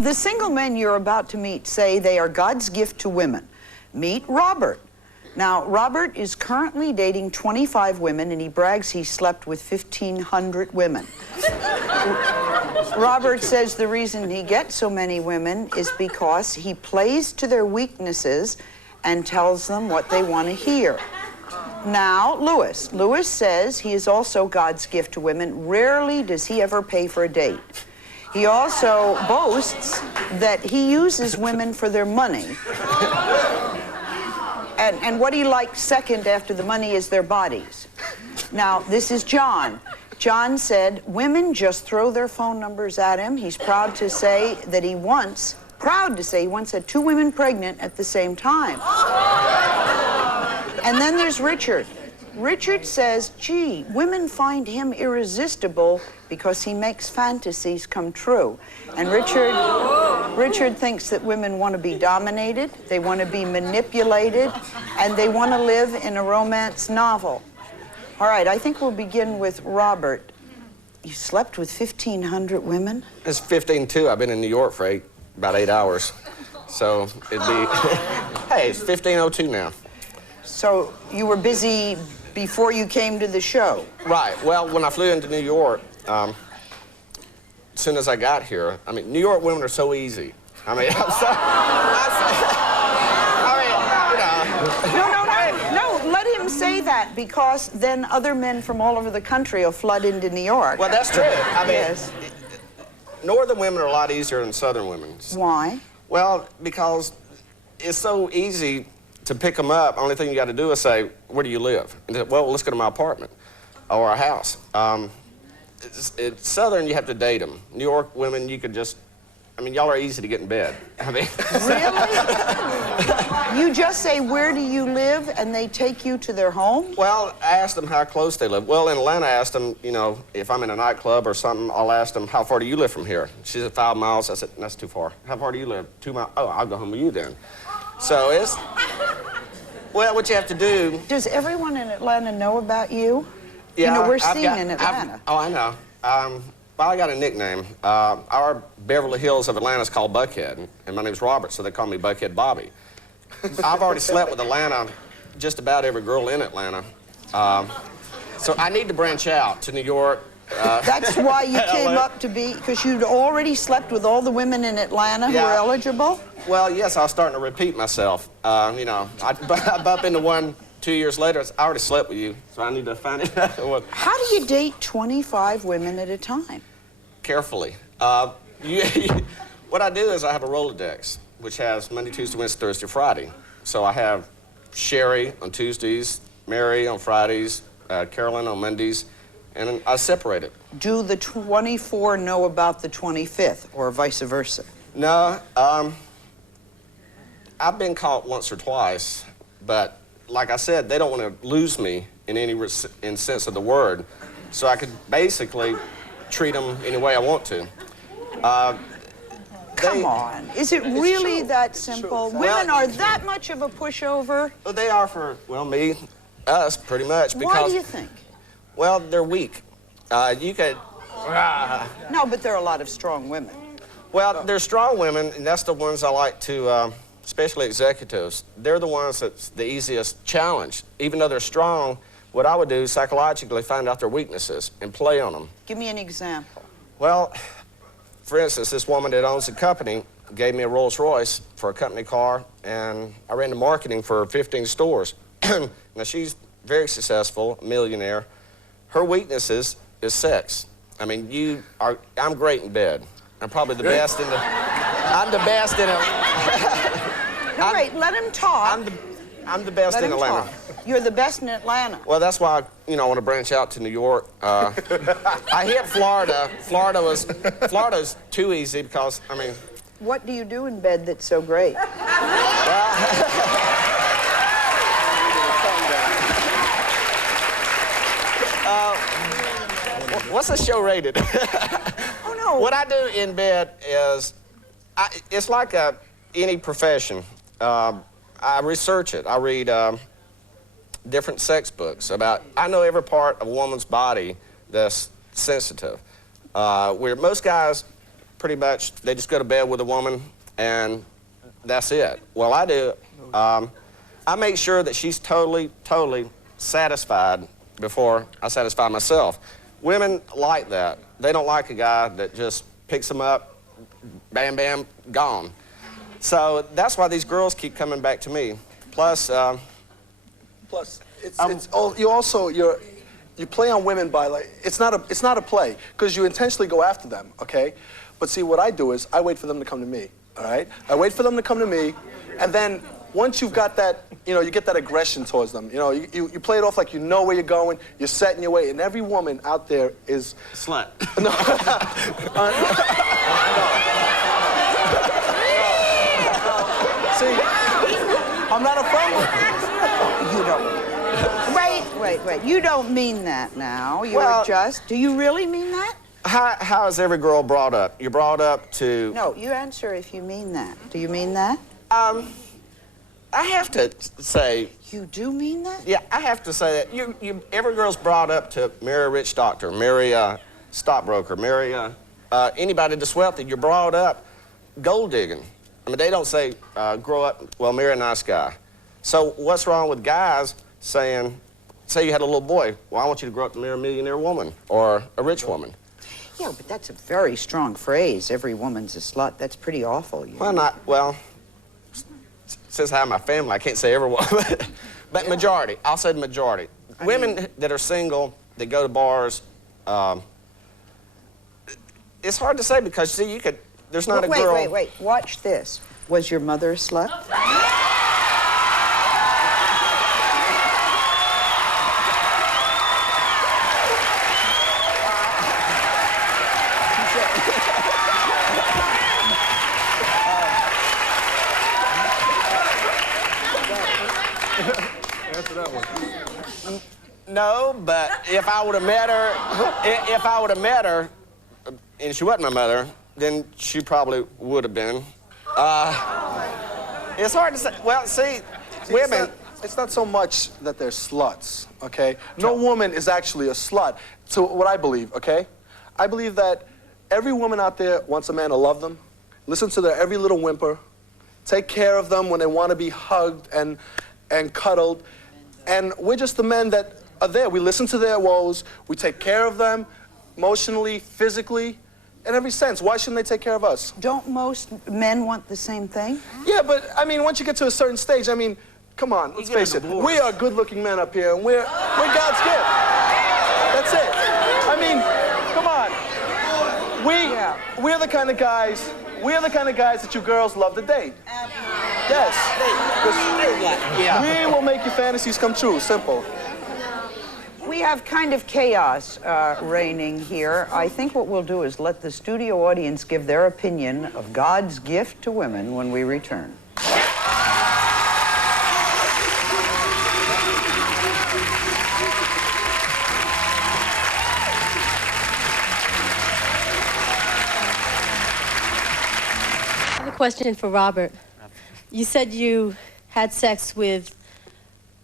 The single men you're about to meet say they are God's gift to women. Meet Robert. Now, Robert is currently dating 25 women, and he brags he slept with 1,500 women. Robert says the reason he gets so many women is because he plays to their weaknesses and tells them what they want to hear. Now, Lewis. Lewis says he is also God's gift to women. Rarely does he ever pay for a date. He also boasts that he uses women for their money. And what he likes second after the money is their bodies. Now, this is John. John said women just throw their phone numbers at him. He's proud to say that he once had 2 women pregnant at the same time. And then there's Richard. Richard says, gee, women find him irresistible because he makes fantasies come true. And Richard thinks that women want to be dominated, they want to be manipulated, and they want to live in a romance novel. All right, I think we'll begin with Robert. You slept with 1,500 women? It's 15-2. I've been in New York for about 8 hours. So it'd be, hey, it's 15:02 now. So you were busy before you came to the show? Right. Well, when I flew into New York, as soon as I got here, I mean, New York women are so easy. I mean, No, let him say that, because then other men from all over the country will flood into New York. Well, that's true. I mean, yes. Northern women are a lot easier than Southern women. Why? Well, because it's so easy to pick them up. Only thing you got to do is say, where do you live? And say, well, let's go to my apartment or our house. It's Southern, you have to date them. New York women, you could just, I mean, y'all are easy to get in bed. I mean, really? You just say, where do you live, and they take you to their home? Well, I asked them how close they live. Well, in Atlanta, I asked them, you know, if I'm in a nightclub or something, I'll ask them, how far do you live from here? She said, 5 miles. I said, that's too far. How far do you live? 2 miles. Oh, I'll go home with you then. So it's, well, what you have to do... Does everyone in Atlanta know about you? Yeah, you know, we're seen in Atlanta. Oh, I know. Well, I got a nickname. Our Beverly Hills of Atlanta is called Buckhead, and my name's Robert, so they call me Buckhead Bobby. I've already slept with Atlanta, just about every girl in Atlanta. So I need to branch out to New York. That's why you came up to be, because you'd already slept with all the women in Atlanta who were eligible? Well, yes, I was starting to repeat myself. You know, I bump into one 2 years later. I already slept with you, so I need to find it out. How do you date 25 women at a time? Carefully. What I do is I have a Rolodex, which has Monday, Tuesday, Wednesday, Thursday, Friday. So I have Sherry on Tuesdays, Mary on Fridays, Carolyn on Mondays, and I separate it. Do the 24 know about the 25th, or vice versa? No, I've been caught once or twice, but like I said, they don't want to lose me in any sense of the word, so I could basically treat them any way I want to. Come on, is it really that simple? Women are that much of a pushover? Well, they are for, well, me, us, pretty much. Because, why do you think? Well, they're weak. You could... No, but there are a lot of strong women. Well, they're strong women, and that's the ones I like to, especially executives. They're the ones that's the easiest challenge. Even though they're strong, what I would do is psychologically find out their weaknesses and play on them. Give me an example. Well, for instance, this woman that owns a company gave me a Rolls Royce for a company car, and I ran the marketing for 15 stores. Now, she's very successful, a millionaire. Her weaknesses is sex. I mean, I'm great in bed. I'm probably the best in the... I'm the best in it. No, wait, let him talk. I'm the best in Atlanta. You're the best in Atlanta. Well, that's why, you know, I want to branch out to New York. I hit Florida. Florida's too easy because, I mean... What do you do in bed that's so great? What's the show rated? Oh, no. What I do in bed is, it's like any profession. I research it. I read different sex books about, I know every part of a woman's body that's sensitive. Where most guys, pretty much, they just go to bed with a woman, and that's it. Well, I do. I make sure that she's totally satisfied before I satisfy myself. Women like that. They don't like a guy that just picks them up, bam, bam, gone. So that's why these girls keep coming back to me. Plus, you play on women by, like, it's not a play, because you intentionally go after them, okay? But see, what I do is I wait for them to come to me, all right? I wait for them to come to me, and then once you've got that, you know, you get that aggression towards them. You know, you play it off like you know where you're going, you're setting your way, and every woman out there is... Slut. No. See, I'm not a friend. You don't. Wait. You don't mean that now. You're Well, just... Do you really mean that? How is every girl brought up? You're brought up to... No, you answer if you mean that. Do you mean that? I have to say... You do mean that? Yeah, I have to say that every girl's brought up to marry a rich doctor, marry a stockbroker, marry anybody that's wealthy. You're brought up gold digging. I mean, they don't say, grow up, well, marry a nice guy. So what's wrong with guys saying, say you had a little boy, well, I want you to grow up to marry a millionaire woman or a rich woman. Yeah, but that's a very strong phrase. Every woman's a slut. That's pretty awful. Well, since I have my family, I can't say everyone, but majority. I'll say the majority. Women that are single, that go to bars, it's hard to say because, see, there's not a girl... Wait. Watch this. Was your mother a slut? No, but if I would have met her, and she wasn't my mother, then she probably would have been. It's hard to say. Well, see, women... It's not so much that they're sluts, okay? No woman is actually a slut, to what I believe, okay? I believe that every woman out there wants a man to love them, listen to their every little whimper, take care of them when they want to be hugged and cuddled, and we're just the men that are there. We listen to their woes, we take care of them emotionally, physically, in every sense. Why shouldn't they take care of us? Don't most men want the same thing? Yeah, but, I mean, once you get to a certain stage, I mean, come on, let's face it. We are good-looking men up here, and we're God's gift. That's it. I mean, come on. We're the kind of guys that you girls love to date. Yes. We will make your fantasies come true. Simple. We have kind of chaos reigning here. I think what we'll do is let the studio audience give their opinion of God's gift to women when we return. I have a question for Robert. You said you had sex with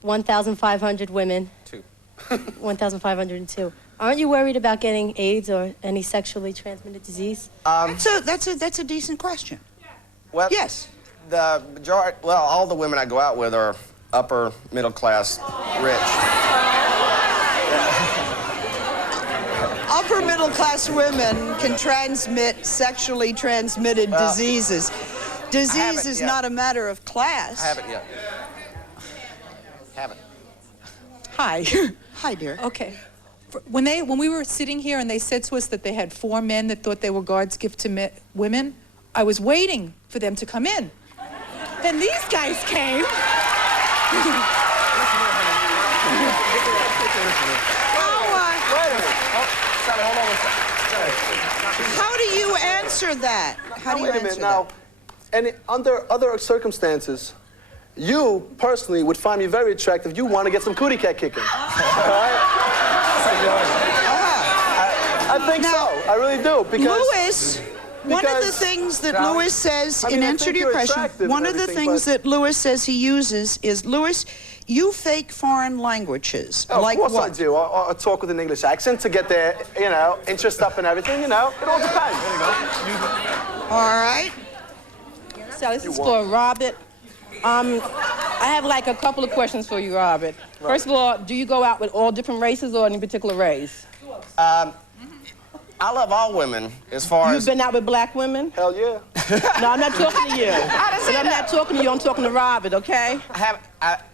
1,500 women. 1,502. Aren't you worried about getting AIDS or any sexually transmitted disease? That's a decent question. Well, yes. The majority, well, all the women I go out with are upper middle class, rich. Upper middle class women can transmit sexually transmitted diseases. Disease is not a matter of class. I haven't yet. Haven't. Hi. Hi, dear. Okay. When we were sitting here and they said to us that they had 4 men that thought they were God's gift to women, I was waiting for them to come in. Then these guys came. How do you answer that? How do you Wait a minute now. And under other circumstances, you personally would find me very attractive. You want to get some cootie cat kicking. All right? I think so. I really do. Because Lewis, one of the things that Lewis says in answer to your question, one of the things that Lewis says he uses is, Lewis, You fake foreign languages. Oh, like of course what? I do. I talk with an English accent to get their, you know, interest up and everything, you know. It all depends. There you go. All right. So this is for Robert. I have like a couple of questions for you, Robert. First of all, do you go out with all different races or any particular race? I love all women as far You've as... been out with black women? Hell yeah. No, I'm not talking to you. I'm not talking to you, I'm talking to Robert, okay?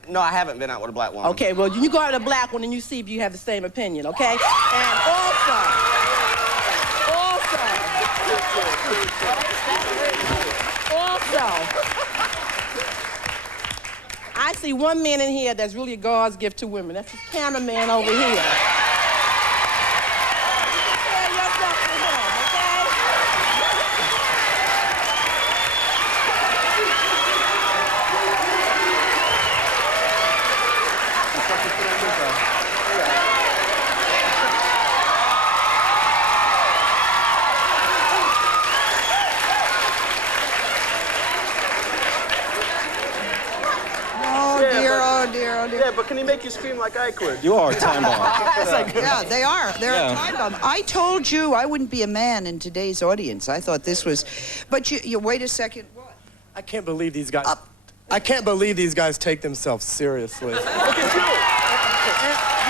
No, I haven't been out with a black woman. Okay, well, you go out with a black one and you see if you have the same opinion, okay? And also, I see one man in here that's really God's gift to women. That's the cameraman over here. Compare yourself to him, okay? Oh dear, oh dear. Yeah, but can he make you scream like I could? You are a time bomb. Yeah, they are. They're Yeah. a time bomb. I told you I wouldn't be a man in today's audience. I thought this was... But you wait a second. What? I can't believe these guys. I can't believe these guys take themselves seriously. Look at you.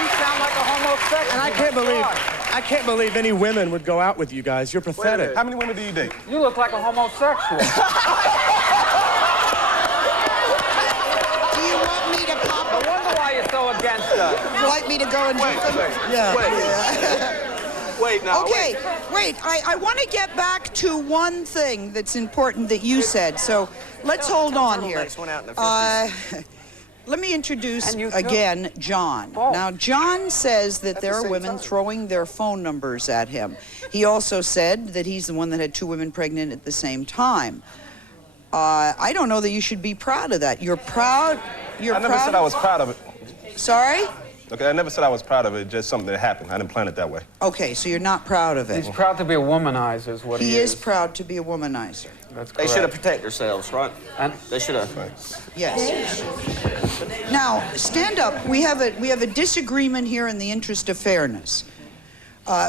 You sound like a homosexual. And I can't believe any women would go out with you guys. You're pathetic. How many women do you date? You look like a homosexual. Do you want me to pop I wonder why you're so against us. Would you like me to go and do them? Wait now. Okay, wait. I want to get back to one thing that's important that you said. So let's hold on here. Turtlenecks went out in the 50s. Let me introduce And you too. again John. Oh. Now, John says that there are same women time. throwing their phone numbers at him. He also said that he's the one that had 2 women pregnant at the same time. I don't know that you should be proud of that. You're proud? You're I never said I was proud of it. Sorry? Okay, I never said I was proud of it. Just something that happened. I didn't plan it that way. Okay, so you're not proud of it. He's proud to be a womanizer is what he He is proud to be a womanizer. That's They correct. should have protected themselves, right? And They should have. Yes. Now, stand up. We have a disagreement here in the interest of fairness.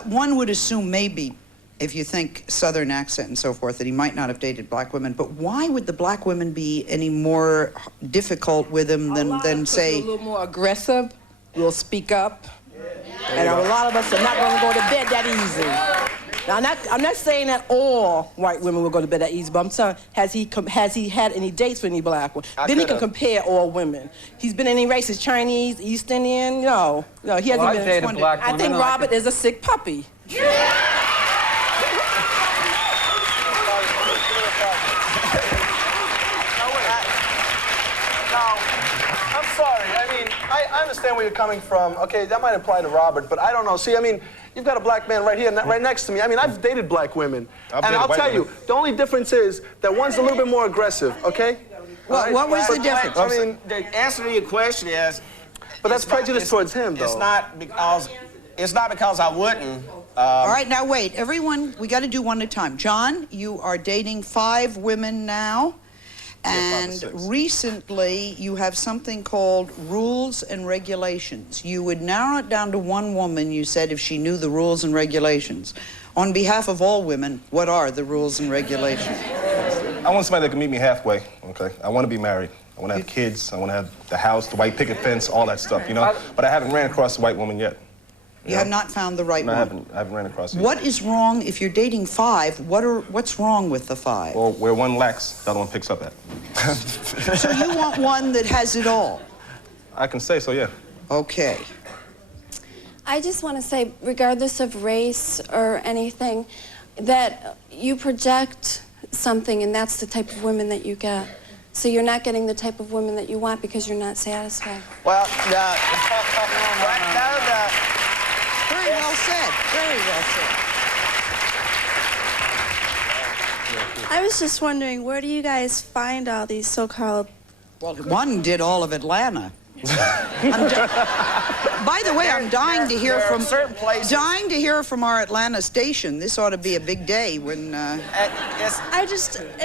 One would assume maybe, if you think Southern accent and so forth, that he might not have dated black women. But why would the black women be any more difficult with him than say? A little more aggressive. We'll speak up. And a lot of us are not going to go to bed that easy. Now, I'm not saying that all white women will go to bed that easy, but I'm saying, has he had any dates with any black women? Then he can compare all women. He's been in any races, Chinese, East Indian? No, he hasn't Well, I've been. dated black I think women, and I Robert is a sick puppy. I'm sorry. I mean, I understand where you're coming from. Okay, that might apply to Robert, but I don't know. See, I mean, you've got a black man right here, right next to me. I mean, I've dated black women. I've And dated I'll white tell you, women. the only difference is that one's a little bit more aggressive, okay? What was the difference? I mean, The answer to your question is... but that's prejudice towards him, though. It's not because I wouldn't. All right, now wait. Everyone, we got to do one at a time. John, you are dating 5 women now. And 5 or 6. recently, you have something called rules and regulations. You would narrow it down to one woman, you said, if she knew the rules and regulations. On behalf of all women, what are the rules and regulations? I want somebody that can meet me halfway, okay? I want to be married. I want to have kids. I want to have the house, the white picket fence, all that stuff, you know? But I haven't ran across a white woman yet. You have not found the right No, one. I haven't ran across it. What is wrong if you're dating 5? What's wrong with the 5? Well, where one lacks, the other one picks up at. So you want one that has it all? I can say so, yeah. Okay. I just want to say, regardless of race or anything, that you project something, and that's the type of women that you get. So you're not getting the type of women that you want because you're not satisfied. Well, Very well said. Very well said. I was just wondering, where do you guys find all these so-called... Well, one did all of Atlanta. By the way, I'm dying to hear from certain places. Dying to hear from our Atlanta station. This ought to be a big day when. And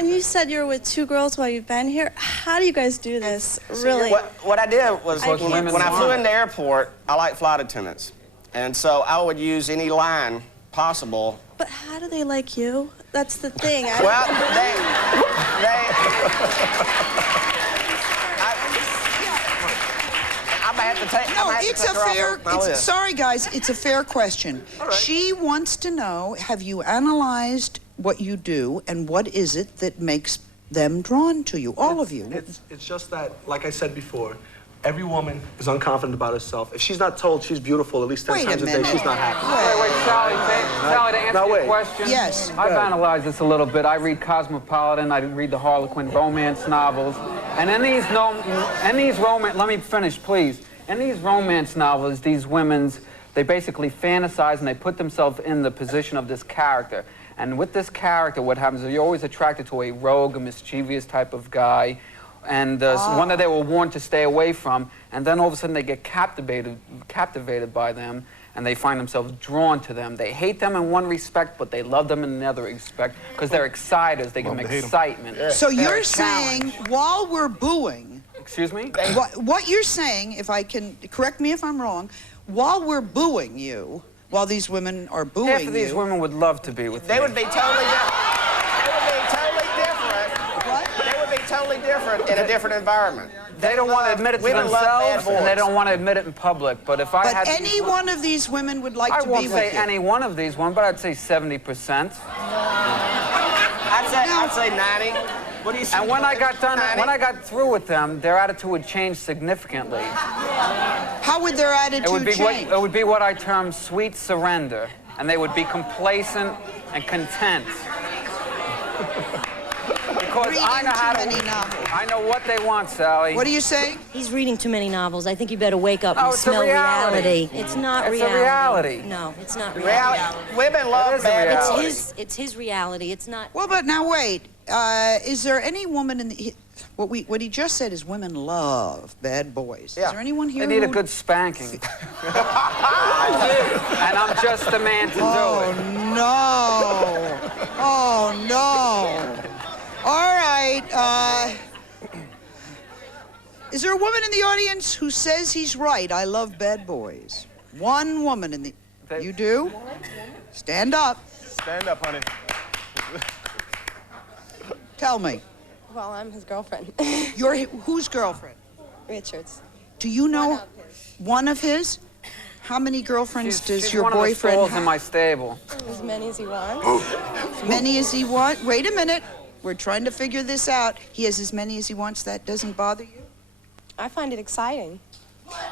you said you were with 2 girls while you've been here. How do you guys do this? Really? What I did was I when I flew in the airport, I like flight attendants, and so I would use any line possible. But how do they like you? That's the thing. Well, sorry guys, it's a fair question. Right. She wants to know, have you analyzed what you do and what is it that makes them drawn to you, all of you? It's just that, like I said before, every woman is unconfident about herself. If she's not told she's beautiful at least 10 times a day, she's not happy. Wait, Sally, to answer your question, Yes. I've analyzed this a little bit. I read Cosmopolitan, I read the Harlequin romance novels, and in these romance, let me finish, please. In these romance novels, these women's, they basically fantasize and they put themselves in the position of this character. And with this character, what happens is you're always attracted to a rogue, a mischievous type of guy, and one that they were warned to stay away from, and then all of a sudden they get captivated by them, and they find themselves drawn to them. They hate them in one respect, but they love them in another respect, because they're exciters, they give them excitement. So you're saying, while we're booing... Excuse me? What you're saying, if I can, correct me if I'm wrong, while we're booing you, while these women are booing you... Half of these women would love to be with me. They would be totally different. They would be totally different in a different environment. They don't want to admit it to themselves, and they don't want to admit it in public. But if I had... But any one of these women would like to be with you. I won't say any one of these women, but I'd say 70%. I'd say 90. What do you say? And when I got through with them, their attitude would change significantly. How would their attitude change? It would be what I term sweet surrender, and they would be complacent and content. Because I know what they want, Sally. What are you saying? He's reading too many novels. I think you better wake up and it's smell a reality. It's not it's reality. A reality. No, it's not reality. Women love bad boys. It's his reality. It's not. Well, but now wait. Is there any woman in the... What he just said is women love bad boys. Yeah. Is there anyone here They need a good spanking. And I'm just the man to do it. No. Oh, no. All right. Is there a woman in the audience who says he's right? I love bad boys. One woman in the... You do? Stand up. Stand up, honey. Tell me. Well, I'm his girlfriend. You're whose girlfriend? Richard's. Do you know one of his? How many girlfriends does she's your one boyfriend of the stalls in my stable. As many as he wants. Many as he wants? Wait a minute. We're trying to figure this out. He has as many as he wants. That doesn't bother you? I find it exciting.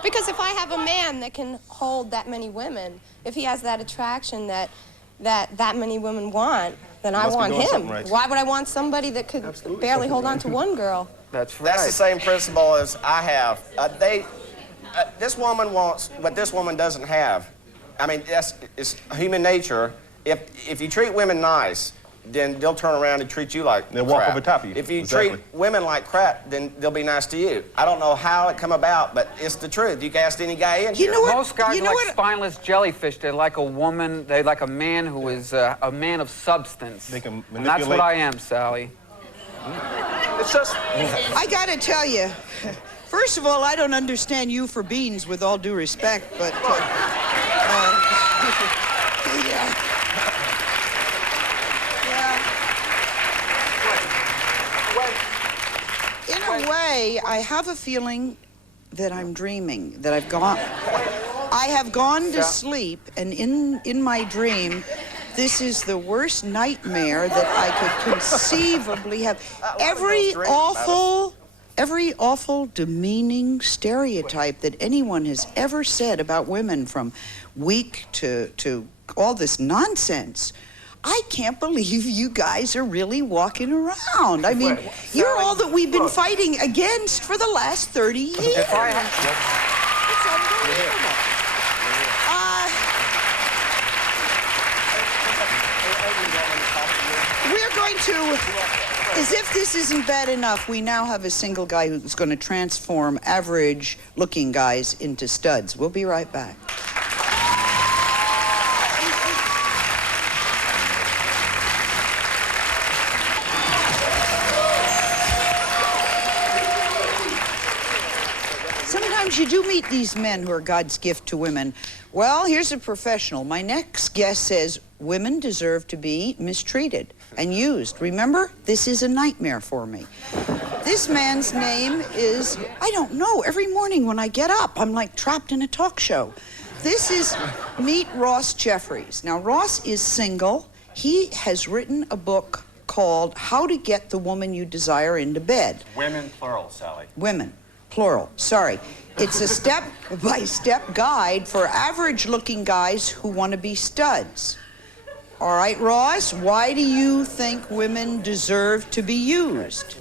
Because if I have a man that can hold that many women, if he has that attraction that many women want, then I want him. Right. Why would I want somebody that could barely hold on to one girl? That's right. That's the same principle as I have. This woman wants what this woman doesn't have. I mean, it's human nature. If you treat women nice, then they'll turn around and treat you like They'll walk crap. over top of you. If you treat women like crap, then they'll be nice to you. I don't know how it come about, but it's the truth. You can ask any guy in here. Most guys are like spineless jellyfish. They're like a woman. They're like a man who is a man of substance. They can manipulate. And that's what I am, Sally. It's just... I gotta tell you, first of all, I don't understand you for beans, with all due respect, but... In a way, I have a feeling that I'm dreaming, that I have gone to sleep, and in my dream, this is the worst nightmare that I could conceivably have. Every awful, demeaning stereotype that anyone has ever said about women, from weak to all this nonsense, I can't believe you guys are really walking around. I mean, you're all that we've been fighting against for the last 30 years. It's unbelievable. As if this isn't bad enough, we now have a single guy who's going to transform average-looking guys into studs. We'll be right back. Sometimes you do meet these men who are God's gift to women. Well, here's a professional. My next guest says women deserve to be mistreated and used. Remember, this is a nightmare for me. This man's name is, I don't know, every morning when I get up, I'm like trapped in a talk show. This is, meet Ross Jeffries. Now, Ross is single. He has written a book called How to Get the Woman You Desire into Bed. Women, plural, Sally. Women, plural, sorry. It's a step-by-step guide for average-looking guys who want to be studs. All right, Ross, why do you think women deserve to be used?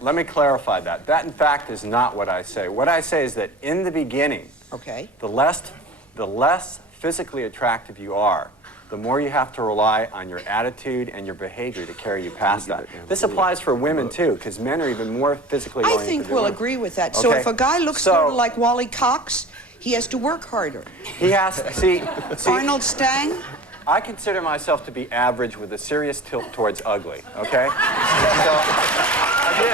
Let me clarify that. That, in fact, is not what I say. What I say is that in the beginning, okay, the less physically attractive you are, the more you have to rely on your attitude and your behavior to carry you past that. This applies for women, too, because men are even more physically oriented. I think we'll agree with that. Okay. So if a guy looks sort of like Wally Cox, he has to work harder. He has, see Arnold Stang? I consider myself to be average with a serious tilt towards ugly, okay? So, I do.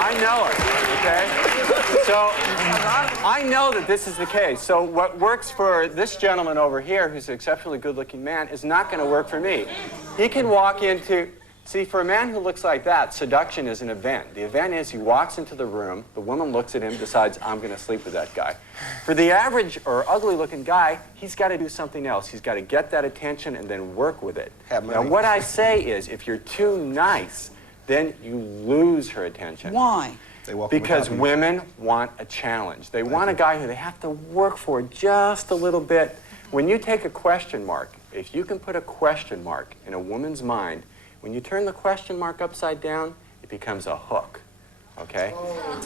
I know it, okay? So, I know that this is the case. So what works for this gentleman over here, who's an exceptionally good-looking man, is not going to work for me. He can walk into... See, for a man who looks like that, seduction is an event. The event is he walks into the room, the woman looks at him, decides, I'm going to sleep with that guy. For the average or ugly-looking guy, he's got to do something else. He's got to get that attention and then work with it. Now, what I say is, if you're too nice, then you lose her attention. Why? Because women want a challenge. They want a guy who they have to work for just a little bit. When you take a question mark, if you can put a question mark in a woman's mind, when you turn the question mark upside down, it becomes a hook, okay?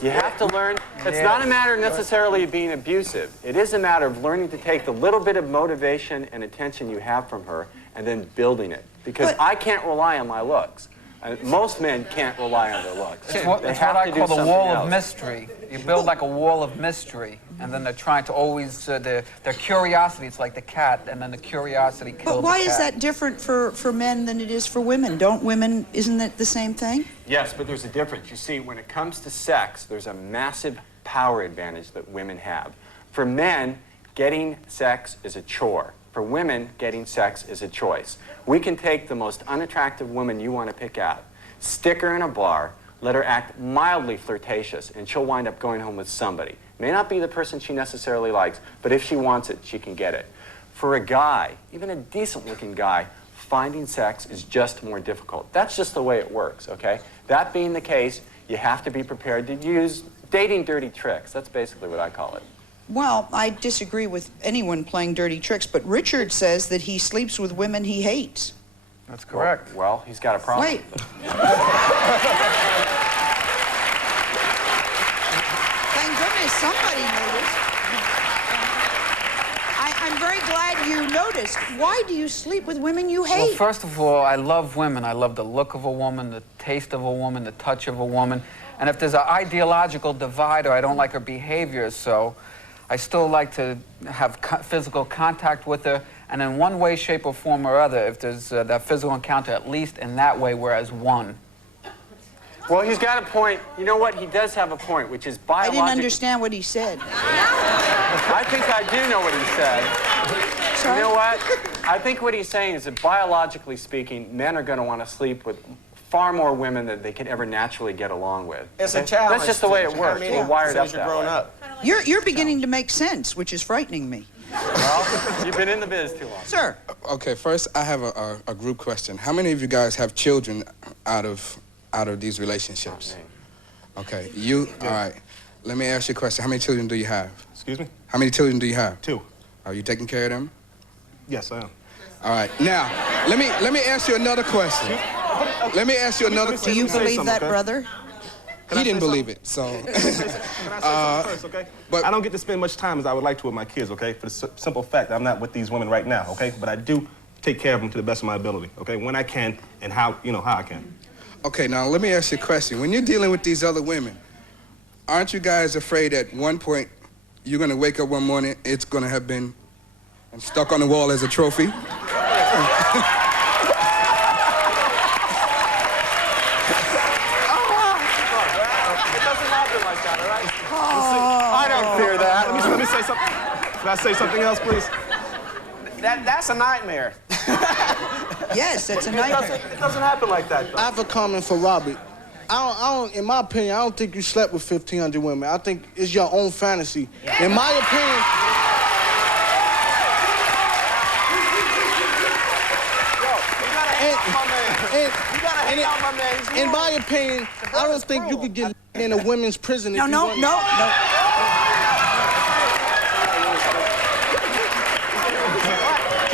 You have to learn. It's not a matter necessarily of being abusive. It is a matter of learning to take the little bit of motivation and attention you have from her and then building it. Because I can't rely on my looks. Most men can't rely on their looks. It's what I call the wall of mystery. You build like a wall of mystery, and then they're trying to always, their curiosity, it's like the cat, and then the curiosity kills the cat. But why is that different for men than it is for women? Don't women, isn't it the same thing? Yes, but there's a difference. You see, when it comes to sex, there's a massive power advantage that women have. For men, getting sex is a chore. For women, getting sex is a choice. We can take the most unattractive woman you want to pick out, stick her in a bar, let her act mildly flirtatious, and she'll wind up going home with somebody. May not be the person she necessarily likes, but if she wants it, she can get it. For a guy, even a decent-looking guy, finding sex is just more difficult. That's just the way it works, okay? That being the case, you have to be prepared to use dating dirty tricks. That's basically what I call it. Well, I disagree with anyone playing dirty tricks, but Richard says that he sleeps with women he hates. That's correct. Well, he's got a problem. Wait. Thank goodness somebody noticed. I'm very glad you noticed. Why do you sleep with women you hate? Well, first of all, I love women. I love the look of a woman, the taste of a woman, the touch of a woman. And if there's an ideological divide or I don't like her behavior, so I still like to have physical contact with her, and in one way, shape, or form or other, if there's that physical encounter, at least in that way, whereas one. Well, he's got a point. You know what? He does have a point, which is biological. I didn't understand what he said. I think I do know what he said. Sorry? You know what? I think what he's saying is that biologically speaking, men are going to want to sleep with far more women than they could ever naturally get along with. It's a challenge. That's just the way it works. We're wired up that way. You're beginning to make sense, which is frightening me. Well, you've been in the biz too long. Sir. Okay, first I have a group question. How many of you guys have children out of these relationships? Okay, you, all right. Let me ask you a question. How many children do you have? Excuse me? How many children do you have? 2. Are you taking care of them? Yes, I am. All right, now, let me ask you another question. Let me ask you another question. Do you believe that, brother? He didn't believe it, so. Can I say something first, okay? But I don't get to spend much time as I would like to with my kids, okay? For the simple fact that I'm not with these women right now, okay? But I do take care of them to the best of my ability, okay? When I can and how, how I can. Okay, now let me ask you a question. When you're dealing with these other women, aren't you guys afraid at one point you're going to wake up one morning, it's going to have been stuck on the wall as a trophy? I don't fear that. Let me say something. Can I say something else, please? That's a nightmare. Yes, it's a nightmare. It doesn't happen like that, though. I have a comment for Robert. In my opinion, I don't think you slept with 1,500 women. I think it's your own fantasy. In my opinion... In my opinion, I don't think you could get in a women's prison if you want. No.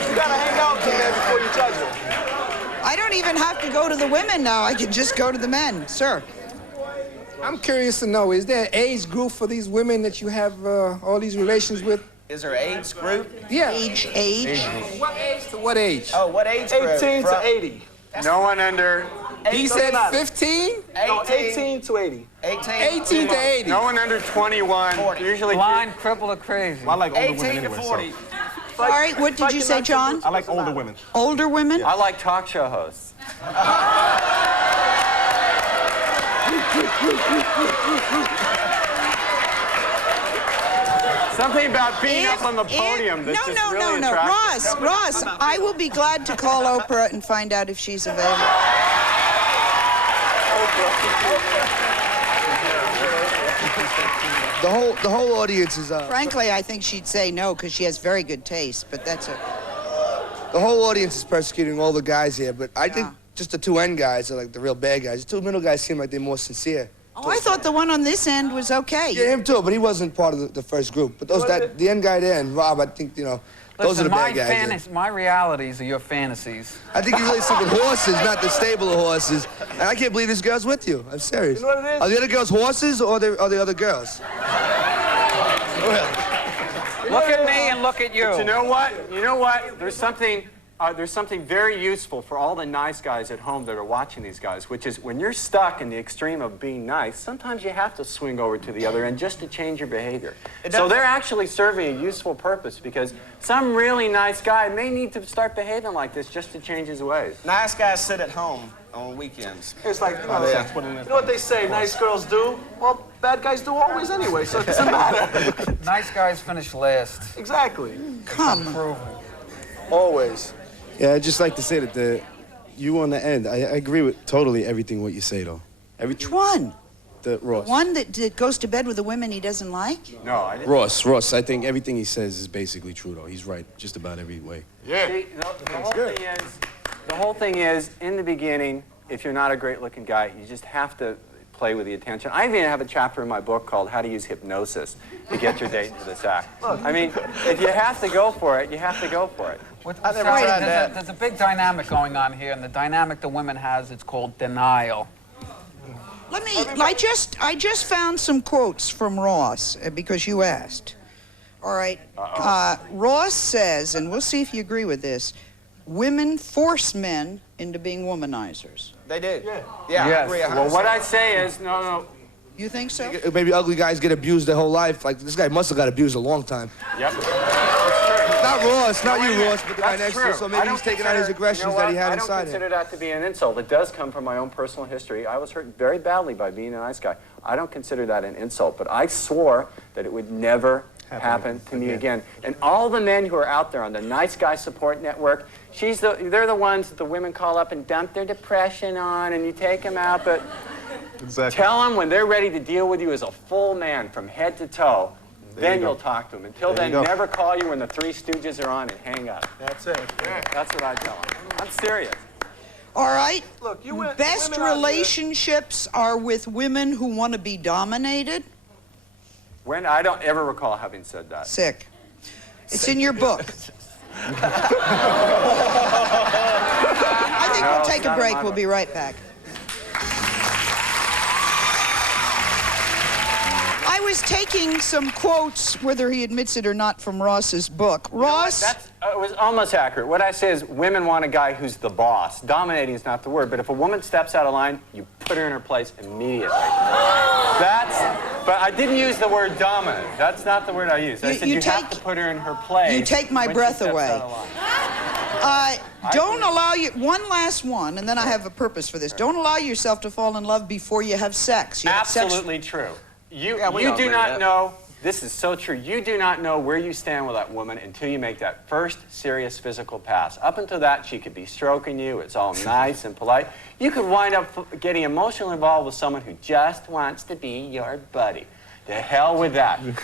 You gotta hang out with the man before you judge him. I don't even have to go to the women now. I can just go to the men. Sir. I'm curious to know, is there an age group for these women that you have all these relations with? Is there an age group? Yeah. Age? What age to what age? Oh, what age group? 18 to 80. No one under... He said 15? No, 18 to 80. 18 to 80. No one under 21. 40. Usually... Blind, crippled, or crazy. I like older 18 women to anyway, 40. so. All right, what did you say, John? I like older women. Older women? I like talk show hosts. Something about being up on the podium that's just really attractive. Ross, I will be glad to call Oprah and find out if she's available. The whole audience is... Frankly, I think she'd say no because she has very good taste, but that's a... The whole audience is persecuting all the guys here, but I think just the two end guys are like the real bad guys. The two middle guys seem like they're more sincere. Oh, I thought the one on this end was okay. Yeah, him too, but he wasn't part of the first group. But the end guy there and Rob, I think, those are the bad guys. My realities are your fantasies. I think you really stick with horses, not the stable of horses. And I can't believe this girl's with you. I'm serious. You know what it is? Are the other girls horses or are they other girls? Look at me and look at you. But you know what? There's something very useful for all the nice guys at home that are watching these guys, which is when you're stuck in the extreme of being nice, sometimes you have to swing over to the other end just to change your behavior. So they're actually serving a useful purpose because some really nice guy may need to start behaving like this just to change his ways. Nice guys sit at home on weekends. It's like, you know what they say, nice girls do? Well, bad guys do always anyway, so it doesn't matter. Nice guys finish last. Exactly. Come. Always. Yeah, I'd just like to say that you on the end, I agree with totally everything what you say, though. Which one? The Ross. One that goes to bed with a woman he doesn't like? No, I didn't. Ross, I think everything he says is basically true, though. He's right just about every way. Yeah. See, the whole thing is, in the beginning, if you're not a great-looking guy, you just have to play with the attention. I even have a chapter in my book called How to Use Hypnosis to get your date into the sack. I mean, if you have to go for it, you have to go for it. There's a big dynamic going on here, and the dynamic the women has, it's called denial. I just found some quotes from Ross because you asked. All right. Ross says, and we'll see if you agree with this, women force men into being womanizers. They do. Yeah. Yes. Well, what I say is, no. You think so? Maybe ugly guys get abused their whole life. Like, this guy must have got abused a long time. Yep. Not Ross, not you, Ross, but the guy next to you. So maybe he's taking out his aggressions that he had inside him. I don't consider that to be an insult. It does come from my own personal history. I was hurt very badly by being a nice guy. I don't consider that an insult, but I swore that it would never happen to me again. And all the men who are out there on the Nice Guy Support Network, they're the ones that the women call up and dump their depression on, and you take them out, but tell them when they're ready to deal with you as a full man from head to toe, then you'll talk to them. Until then, never call you when the Three Stooges are on and hang up. That's it. That's what I tell them. I'm serious. All right. Look, best relationships are with women who want to be dominated. When? I don't ever recall having said that. Sick. It's in your book. I think we'll take a break. We'll be right back. I was taking some quotes, whether he admits it or not, from Ross's book. Ross? It was almost accurate. What I say is women want a guy who's the boss. Dominating is not the word, but if a woman steps out of line, you put her in her place immediately. But I didn't use the word dominant. That's not the word I used. I said you have to put her in her place. You take my breath away. Don't allow you, one last one, and then I have a purpose for this. Don't allow yourself to fall in love before you have sex. Absolutely true. You do not know, this is so true, you do not know where you stand with that woman until you make that first serious physical pass. Up until that, she could be stroking you, it's all nice and polite. You could wind up getting emotionally involved with someone who just wants to be your buddy. To hell with that. You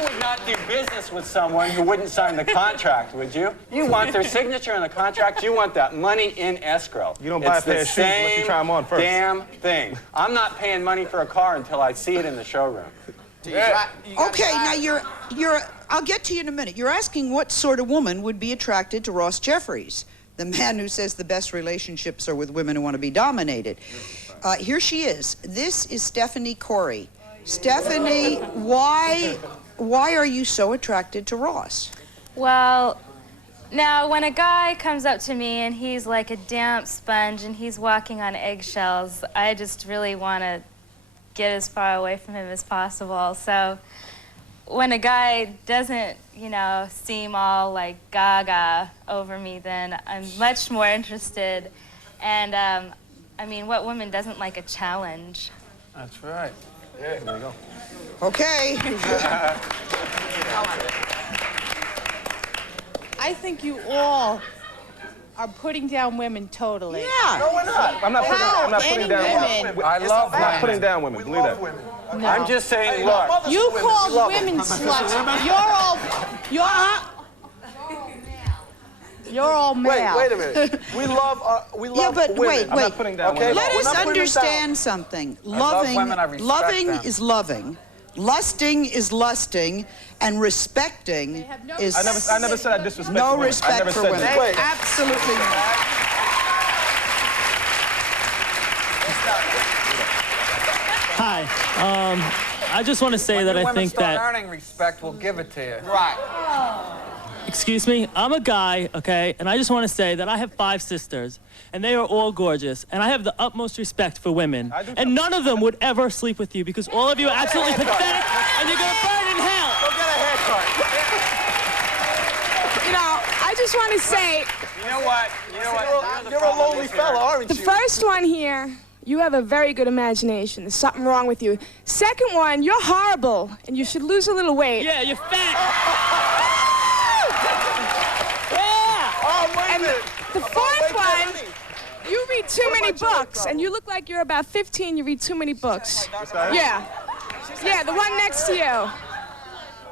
would not do business with someone who wouldn't sign the contract, would you? You want their signature in the contract. You want that money in escrow. You don't buy a pair of shoes unless you try them on first. Damn thing. I'm not paying money for a car until I see it in the showroom. Okay, now I'll get to you in a minute. You're asking what sort of woman would be attracted to Ross Jeffries, the man who says the best relationships are with women who want to be dominated. Here she is. This is Stephanie Corey. Stephanie, why are you so attracted to Ross? Well, now when a guy comes up to me and he's like a damp sponge and he's walking on eggshells, I just really want to get as far away from him as possible. So when a guy doesn't, seem all like gaga over me, then I'm much more interested. And I mean, what woman doesn't like a challenge? That's right. Yeah, there you go. Okay. I think you all are putting down women totally. Yeah. No, we're not. I'm not putting down women. I love women. I'm not putting down women. Believe that. No. I'm just saying, look. You called women sluts. You're all male. Wait a minute. We love Yeah, but women. wait. I'm not putting down women. Let us understand something. Loving is loving. Lusting is lusting, and respecting is... I never said I disrespect no women. respect for women. Wait. Absolutely not. Hi. I just want to say that I think that... When women start earning respect, we'll give it to you. Right. Excuse me, I'm a guy, okay, and I just want to say that I have 5 sisters, and they are all gorgeous, and I have the utmost respect for women, and none of them would ever sleep with you because all of you are absolutely pathetic, and you're going to burn in hell. Go get a haircut. I just want to say... You know what? You're a lonely fella, aren't you? The first one here, you have a very good imagination. There's something wrong with you. Second one, you're horrible, and you should lose a little weight. Yeah, you're fat. The fourth one, you read too many books, and you look like you're about 15, you read too many books. Yeah. Yeah, the one next to you.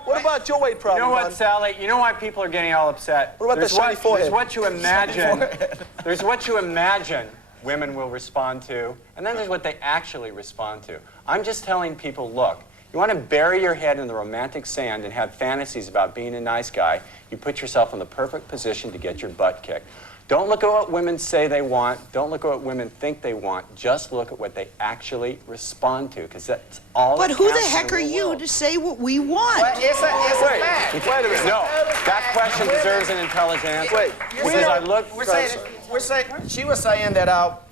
What about your weight problem? You know what, Sally? You know why people are getting all upset? What about the shiny forehead? There's what you imagine. There's what you imagine women will respond to, and then there's what they actually respond to. I'm just telling people, look, you want to bury your head in the romantic sand and have fantasies about being a nice guy, you put yourself in the perfect position to get your butt kicked. Don't look at what women say they want. Don't look at what women think they want. Just look at what they actually respond to, because that's all. But who the heck are you to say what we want? Well, it's a fact. Wait a minute. No, that question deserves an intelligent answer. Wait, Because she was saying that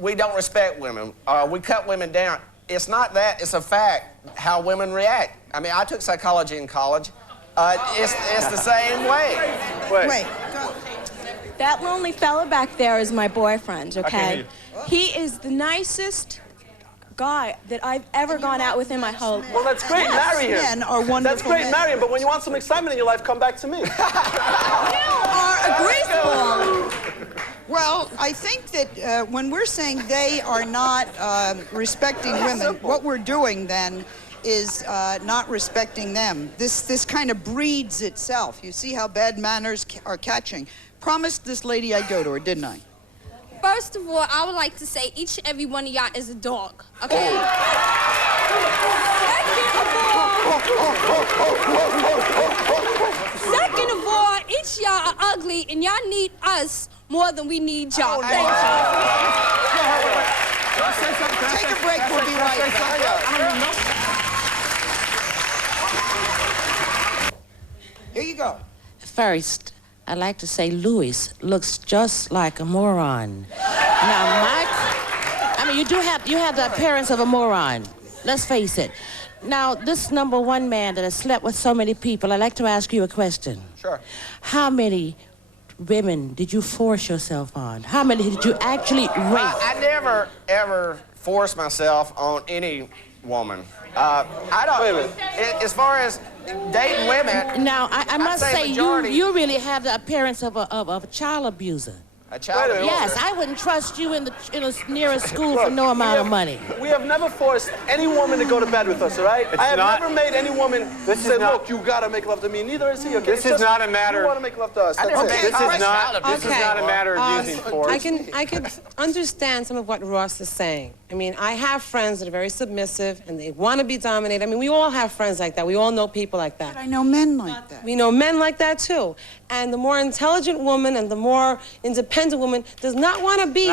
we don't respect women. We cut women down. It's not that. It's a fact how women react. I mean, I took psychology in college. It's the same way. Wait. That lonely fella back there is my boyfriend, okay? Okay. He is the nicest guy that I've ever gone out with in my whole life. Well, that's great. Marry him. Men are wonderful. That's great. Men. Marry him. But when you want some excitement in your life, come back to me. You are agreeable. Well, I think that when we're saying they are not respecting women, what we're doing then is not respecting them. This kind of breeds itself. You see how bad manners are catching. Promised this lady I'd go to her, didn't I? First of all, I would like to say each and every one of y'all is a dog, okay? Second of all, each y'all are ugly, and y'all need us more than we need y'all. Thank you. Take a break. We'll be right back. Here you go. First, I'd like to say Louis looks just like a moron. Now, Mike, I mean, you have the appearance of a moron. Let's face it. Now, this #1 man that has slept with so many people, I'd like to ask you a question. Sure. How many women did you force yourself on? How many did you actually rape? I never, ever force myself on any woman. I don't. As far as dating women. Now, I must say, majority, you really have the appearance of a child abuser. A child abuser? Yes, I wouldn't trust you in a nearest school for no amount of money. We have never forced any woman to go to bed with us, all right? I have never made any woman say, look, you gotta make love to me. Neither is he, okay? This is not a matter. You wanna make love to us. That's Okay, it. this is not a matter of using force. I can understand some of what Ross is saying. I mean, I have friends that are very submissive and they want to be dominated. I mean, we all have friends like that. We all know people like that. But I know men like that. We know men like that too. And the more intelligent woman and the more independent woman does not want to be,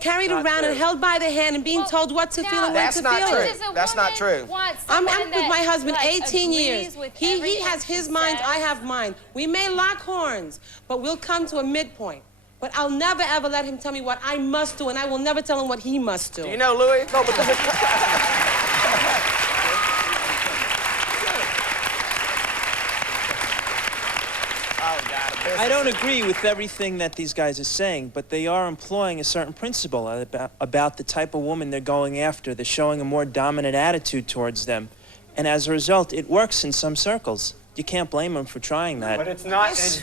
carried around and held by the hand and being told what to feel and when to feel it. That's not true. I'm with my husband 18 years. He has his mind, I have mine. We may lock horns, but we'll come to a midpoint. But I'll never, ever let him tell me what I must do, and I will never tell him what he must do. Do you know Louis? No, but there's I don't agree with everything that these guys are saying, but they are employing a certain principle about the type of woman they're going after. They're showing a more dominant attitude towards them. And as a result, it works in some circles. You can't blame them for trying that. But it's not. It's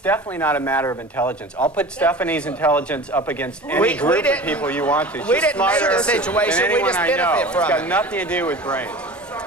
definitely not a matter of intelligence. I'll put Stephanie's intelligence up against any group of people you want to. We didn't make the situation. We just benefit from it. It's got nothing to do with brains.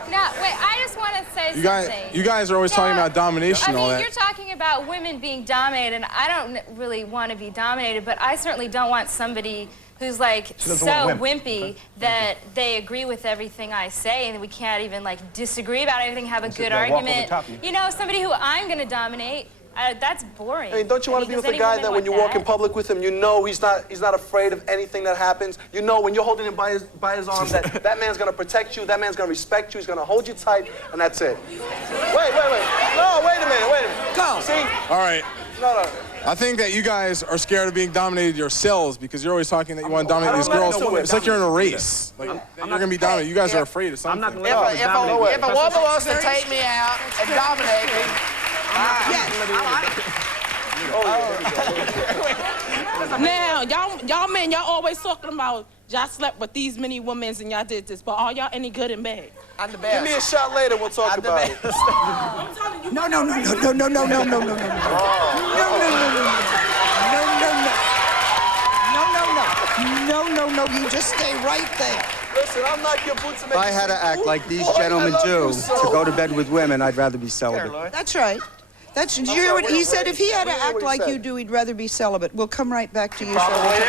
Now, wait, I just want to say something. You guys are always talking about domination and all that. You're talking about women being dominated, and I don't really want to be dominated, but I certainly don't want somebody who's like so wimpy that they agree with everything I say and we can't even like disagree about anything, have a good argument. You know, somebody who I'm going to dominate, that's boring. I mean, don't you want to be with a guy that when you walk in public with him, you know he's not afraid of anything that happens. You know when you're holding him by his arms that man's going to protect you, that man's going to respect you, he's going to hold you tight, and that's it. Wait. No, wait a minute. Go. See? All right. No. I think that you guys are scared of being dominated yourselves because you're always talking that you want to dominate these girls. It's like you're in a race. Like, you're going to be dominated. You guys are afraid of something. If a woman wants to take me out and dominate me, Now, y'all men, y'all always talking about y'all slept with these many women and y'all did this, but are y'all any good in bed? I'm the best. Give me a shot later, we'll talk about it. No. No, you just stay right there. Listen, I'm not your boots. If I had to act like these gentlemen do to go to bed with women, I'd rather be celibate. That's right. Did you hear what he said? If he had to act like you do, he'd rather be celibate. We'll come right back to you. Probably is.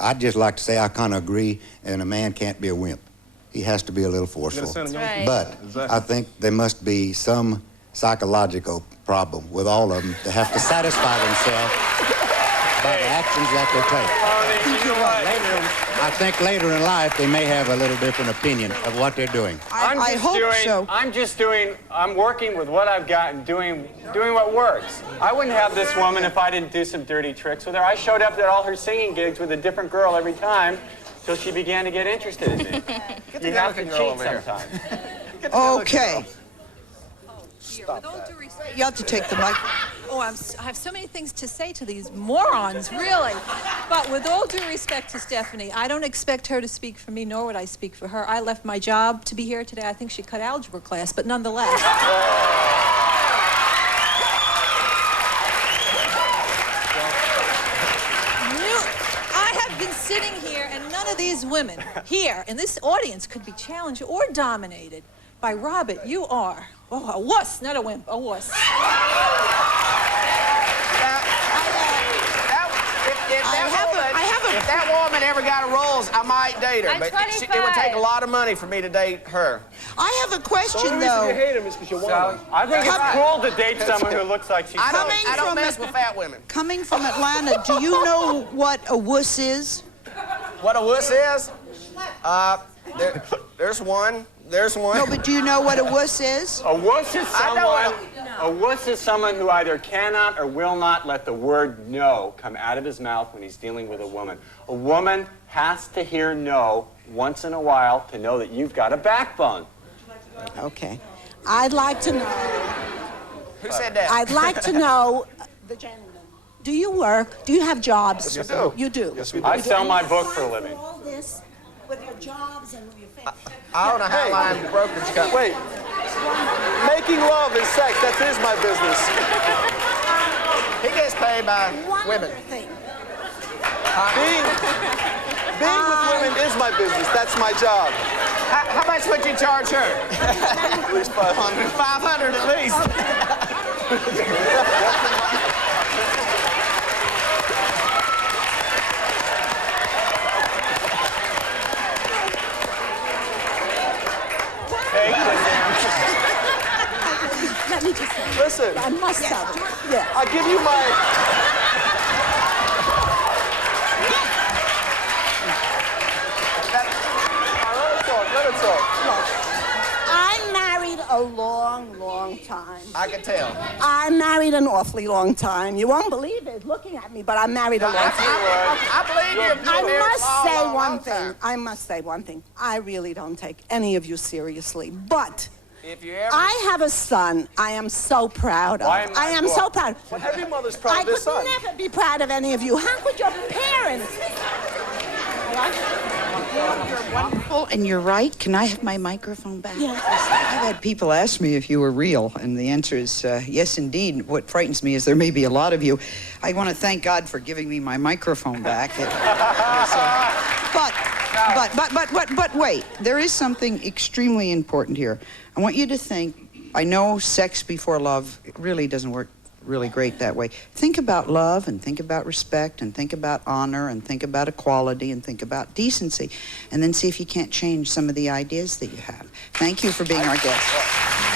I'd just like to say I kind of agree, and a man can't be a wimp. He has to be a little forceful. Right. But I think there must be some psychological problem with all of them to have to satisfy themselves by the actions that they take. I think later in life they may have a little different opinion of what they're doing. I hope so. I'm working with what I've got and doing what works. I wouldn't have this woman if I didn't do some dirty tricks with her. I showed up at all her singing gigs with a different girl every time till she began to get interested in me. You have to cheat sometimes. Okay. You have to take the mic. Oh, I have so many things to say to these morons, really. But with all due respect to Stephanie, I don't expect her to speak for me, nor would I speak for her. I left my job to be here today. I think she cut algebra class, but nonetheless. I have been sitting here, and none of these women here in this audience could be challenged or dominated by Robert. You are a wuss, not a wimp, a wuss. I have If that woman ever got a rose, I might date her. I'm But 25. it would take a lot of money for me to date her. I have a question, The though. reason you hate him is because you want him. I think it's cool to date someone who looks like she's... I Coming don't from mess with fat women. Coming from Atlanta, do you know what a wuss is? What a wuss is? There's one. There's one. No, but do you know what a wuss is? A wuss is someone. A wuss is someone who either cannot or will not let the word no come out of his mouth when he's dealing with a woman. A woman has to hear no once in a while to know that you've got a backbone. Okay. I'd like to know. Who said that? I'd like to know, the gentleman. Do you work? Do you have jobs? Yes, we do. You do. Yes, we do. I sell my book for a living. All this with your jobs and with your family. I don't know how my brokerage company. Wait. Making love and sex, that is my business. He gets paid by women. Being with women is my business. That's my job. How much would you charge her? At least 500. 500 at least. Let me just say. Listen. I must tell you. Yeah. I'll give you my... Let her talk. I'm married a long, long time. I can tell. I'm married an awfully long time. You won't believe it looking at me, but I'm married a long time. I believe you. I must say one thing. I must say one thing. I really don't take any of you seriously, but If you ever... I have a son I am so proud of. I am so proud. Well, every mother's proud I of their could son. never be proud of any of you. How could your parents? You're wonderful, and you're right. Can I have my microphone back? Yeah. I've had people ask me if you were real, and the answer is yes, indeed. What frightens me is there may be a lot of you. I want to thank God for giving me my microphone back. But wait, there is something extremely important here. I want you to think, I know sex before love really doesn't work really great that way. Think about love, and think about respect, and think about honor, and think about equality, and think about decency, and then see if you can't change some of the ideas that you have. Thank you for being our guest.